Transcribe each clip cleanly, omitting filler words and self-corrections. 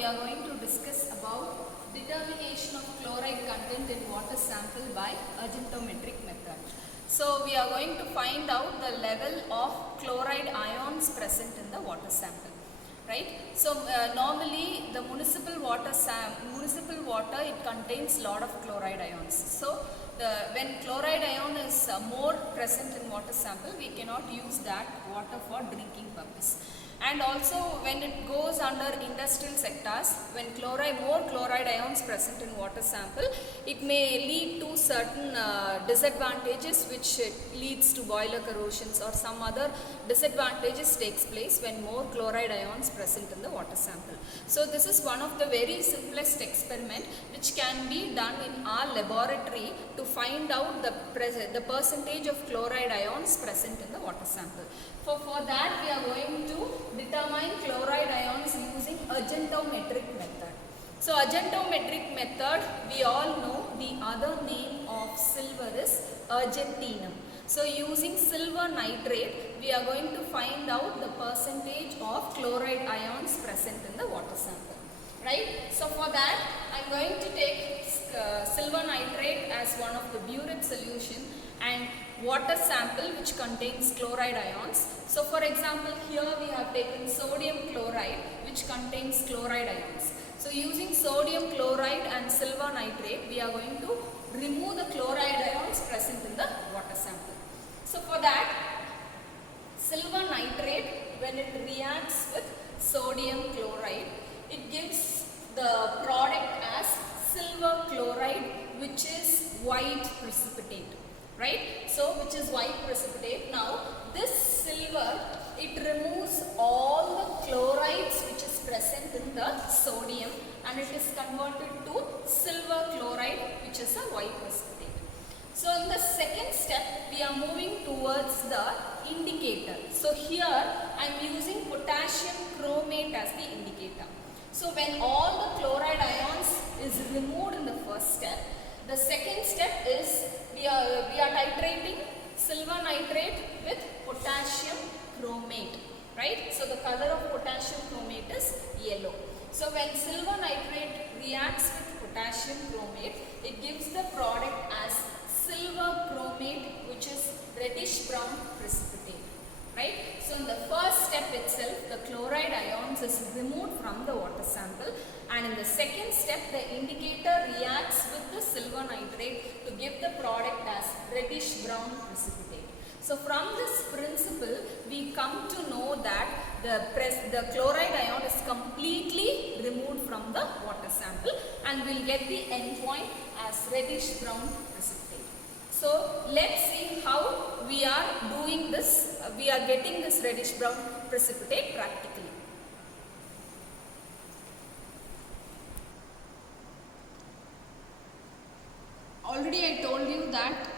we are going to discuss about determination of chloride content in water sample by Agentometric method. So we are going to find out the level of chloride ions present in the water sample, right? So normally the municipal water it contains lot of chloride ions. So when chloride ion is more present in water sample, we cannot use that water for drinking purpose. And also when it goes under industrial sectors, when more chloride ions present in water sample, it may lead to certain disadvantages, which leads to boiler corrosions or some other disadvantages takes place when more chloride ions present in the water sample. So this is one of the very simplest experiment which can be done in our laboratory to find out the percentage of chloride ions present in the water sample. For that we are going to determine chloride ions using Agentometric method. So Agentometric method, we all know the other name of silver is argentinum. So using silver nitrate, we are going to find out the percentage of chloride ions present in the water sample, right? So for that I am going to take silver nitrate as one of the burette solution and water sample which contains chloride ions. So for example, here we have taken sodium chloride which contains chloride ions. So using sodium chloride and silver nitrate, we are going to remove the chloride ions present in the water sample. So for that, silver nitrate, when it reacts with sodium chloride, it gives the product as silver chloride, which is white precipitate, right? So which is white precipitate. Now this silver, it removes all the chlorides which is present in the sodium and it is converted to silver chloride, which is a white precipitate. So in the second step, we are moving towards the indicator. So here I am using potassium chromate as the indicator. So when all the chloride ions is removed in the first step, the second step is we are titrating silver nitrate with potassium chromate, right? So the color of potassium chromate is yellow. So when silver nitrate reacts with potassium chromate, it gives the product as silver chromate, which is reddish brown precipitate, right? So in the first step itself, the chloride ions is removed from the water sample, and in the second step, the indicator reacts with the silver nitrate to give the product as reddish brown precipitate. So from this principle, we come to know that the chloride ion is completely removed from the water sample and we'll get the endpoint as reddish brown precipitate. So let's see how we are doing this, we are getting this reddish brown precipitate practically. Already I told you that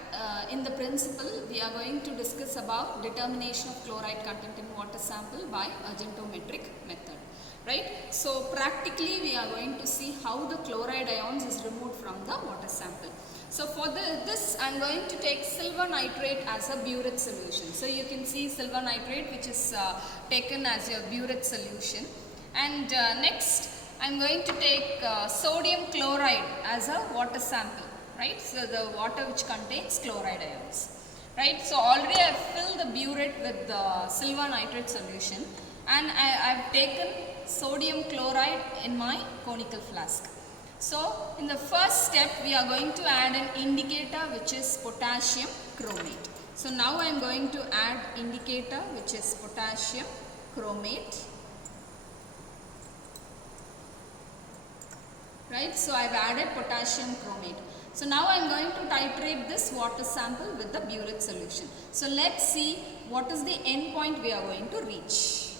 in the principle we are going to discuss about determination of chloride content in water sample by Agentometric method, right? So practically we are going to see how the chloride ions is removed from the water sample. So for this I am going to take silver nitrate as a burette solution. So you can see silver nitrate which is taken as a burette solution, and next I am going to take sodium chloride as a water sample, right? So the water which contains chloride ions, right? So already I have filled the burette with the silver nitrate solution and I have taken sodium chloride in my conical flask. So in the first step we are going to add an indicator which is potassium chromate. So now I am going to add indicator which is potassium chromate, right? So I have added potassium chromate. So now I am going to titrate this water sample with the burette solution. So let's see what is the end point we are going to reach.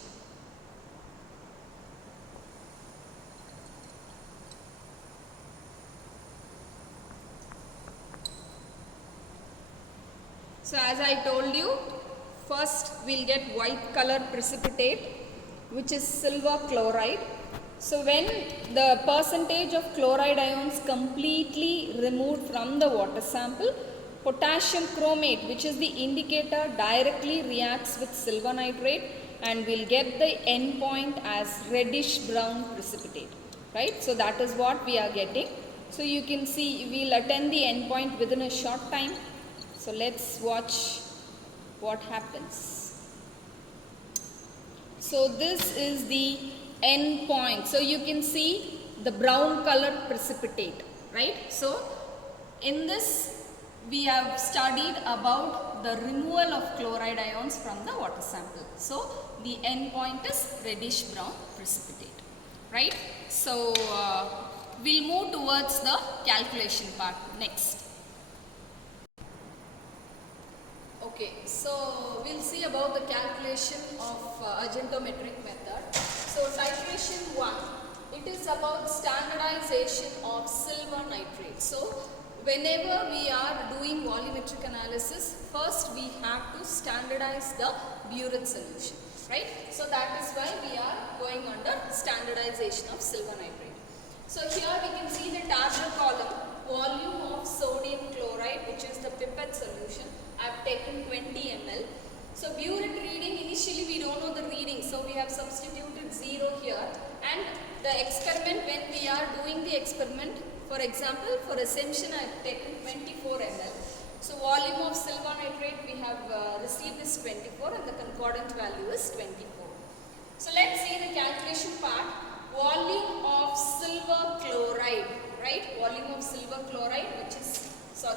So as I told you, first we will get white color precipitate which is silver chloride. So when the percentage of chloride ions completely removed from the water sample, potassium chromate, which is the indicator, directly reacts with silver nitrate and we'll get the end point as reddish brown precipitate. right? So that is what we are getting. So you can see we will attend the endpoint within a short time. So let's watch what happens. So this is the end point. So you can see the brown color precipitate, right? So in this we have studied about the removal of chloride ions from the water sample. So the end point is reddish brown precipitate, right? So we'll move towards the calculation part next. Okay, so we'll see about the calculation of Agentometric method. So titration 1, it is about standardization of silver nitrate. So whenever we are doing volumetric analysis, first we have to standardize the burette solution, right? So that is why we are going under standardization of silver nitrate. So here we can see the tabular column, volume of sodium chloride, which is the pipette solution. I have taken 20 ml. So burette reading, initially we don't know the reading, so we have substituted 0 here. And the experiment, when we are doing the experiment, for example, for assumption I have taken 24 ml. So volume of silver nitrate we have received is 24 and the concordant value is 24. So let's see the calculation part. Volume of silver chloride, right? Volume of silver chloride, which is,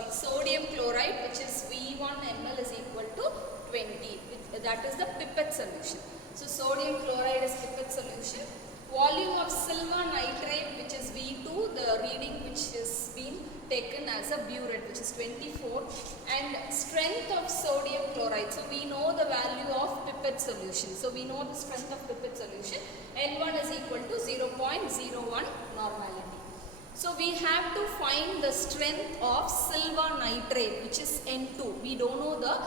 sodium chloride, which is V1 ml is equal to 20. That is the pipette solution. So sodium chloride is pipette solution. Volume of silver nitrate, which is V2, the reading which is been taken as a burette, which is 24, and strength of sodium chloride. So we know the value of pipette solution. So we know the strength of pipette solution. N1 is equal to 0.01 normality. So we have to find the strength of silver nitrate, which is N2. We don't know the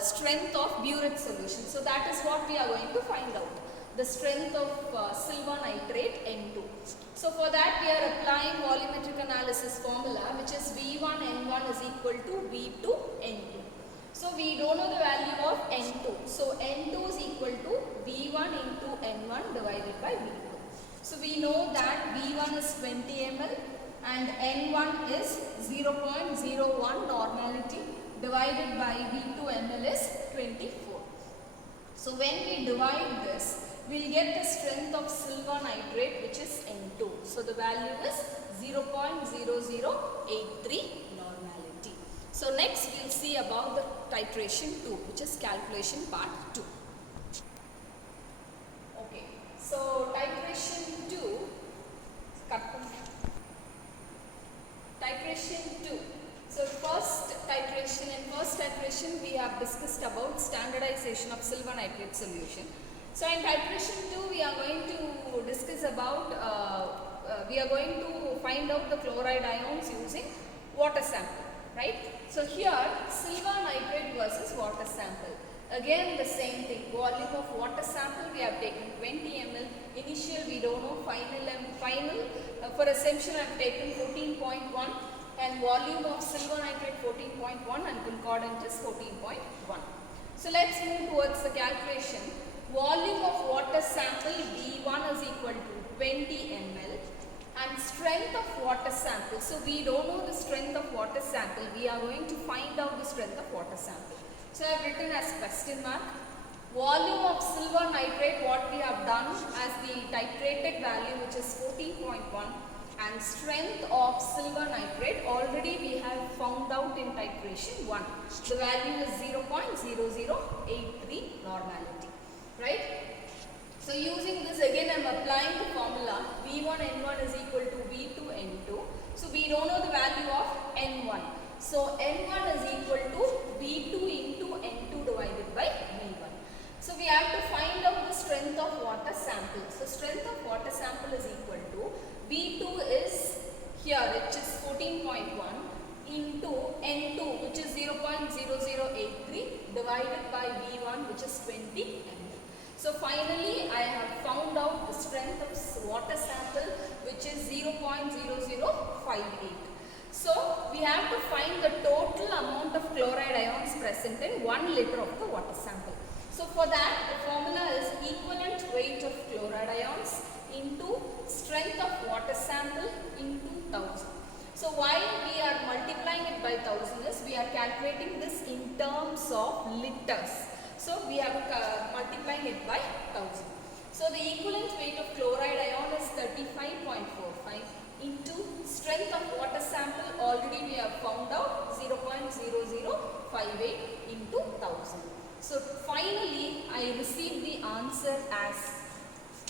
strength of burette solution. So that is what we are going to find out. The strength of silver nitrate N2. So for that we are applying volumetric analysis formula, which is V1 N1 is equal to V2 N2. So we don't know the value of N2. So N2 is equal to V1 into N1 divided by V2. So we know that V1 is 20 ml and N1 is 0.01 normality divided by V2 ml is 24. So when we divide this, we will get the strength of silver nitrate, which is N2. So the value is 0.0083 normality. So next we will see about the titration 2, which is calculation part 2. Okay, so titration 2, titration 2. So first titration we have discussed about standardization of silver nitrate solution. So in titration 2 we are going to discuss about, we are going to find out the chloride ions using water sample, right? So here silver nitrate versus water sample. Again the same thing, volume of water sample we have taken 20 ml, initial we don't know, final for assumption I have taken 14.1 and volume of silver nitrate 14.1 and concordant is 14.1. So let's move towards the calculation. Volume of water sample V1 is equal to 20 ml and strength of water sample. So we don't know the strength of water sample. We are going to find out the strength of water sample. So I have written as question mark. Volume of silver nitrate, what we have done as the titrated value, which is 14.1, and strength of silver nitrate already we have found out in titration 1. The value is 0.0083 normality. Right? So using this again I am applying the formula V1 N1 is equal to V2 N2. So we don't know the value of N1. So N1 is equal to V2 into N2 divided by V1. So we have to find out the strength of water sample. So strength of water sample is equal to V2 is here, which is 14.1 into N2, which is 0.0083 divided by V1, which is 20 ml. So finally I have found out the strength of water sample, which is 0.0058. So we have to find the total amount of chloride ions present in 1 liter of the water sample. So for that the formula is equivalent weight of chloride ions into strength of sample into 1000. So why we are multiplying it by 1000 is we are calculating this in terms of liters. So we are multiplying it by 1000. So the equivalent weight of chloride ion is 35.45 into strength of water sample, already we have found out 0.0058 into 1000. So finally I received the answer as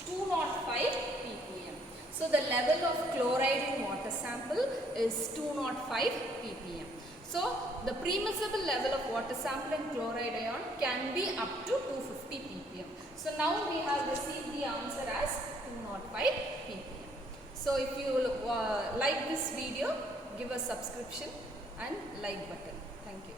205 ppm. So the level of chloride in water sample is 205 ppm. So the permissible level of water sample in chloride ion can be up to 250 ppm. So now we have received the answer as 205 ppm. So if you like this video, give a subscription and like button. Thank you.